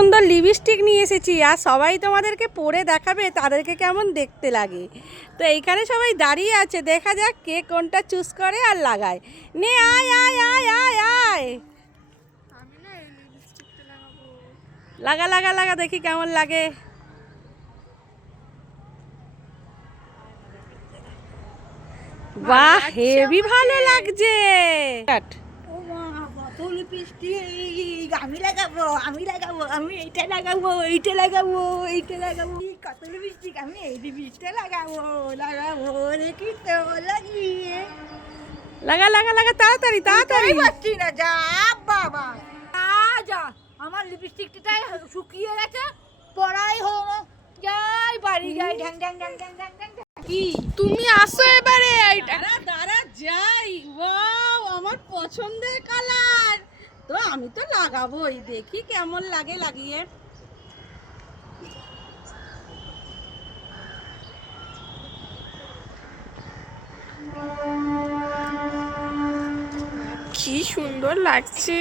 সুন্দর লিপস্টিক নিয়ে এসেছি আর সবাই তোমাদেরকে পরে দেখাবে তাদেরকে কেমন দেখতে লাগে। তো এইখানে সবাই দাঁড়িয়ে আছে, দেখা যাক কে কোনটা চুজ করে আর লাগায়। নে আয় আয় আয় আয় আয়, আমি না এই লিপস্টিকটা লাগাবো। লাগা লাগা লাগা, দেখি কেমন লাগে। বাহ, হেভি ভালো লাগছে। ও মা, কত লিপস্টিক! আমি লাগাবো, আমি লাগাবো, আমি এইটা লাগাবো, এইটা লাগাবো, এইটা লাগাবো। কত লিপস্টিক! আমি এই লিপস্টিকটা লাগাবো, লাগাবো, দেখি তো লাগিয়ে। লাগা লাগা লাগা, তাড়াতাড়ি তাড়াতাড়ি। পাচ্ছি না, যা বাবা, যা। আমার লিপস্টিকটা শুকিয়ে গেছে, পড়াই হলো না। যাই বাড়ি যাই, ঢ্যাং ঢ্যাং ঢ্যাং ঢ্যাং ঢ্যাং ঢ্যাং। কি তুমি আসো এবারে এইটা। দাঁড়া দাঁড়া যাই। ওয়াও, আমার পছন্দের কালার। তো আমি তো লাগাবোই, দেখি কেমন লাগে লাগিয়ে। কি সুন্দর লাগছে।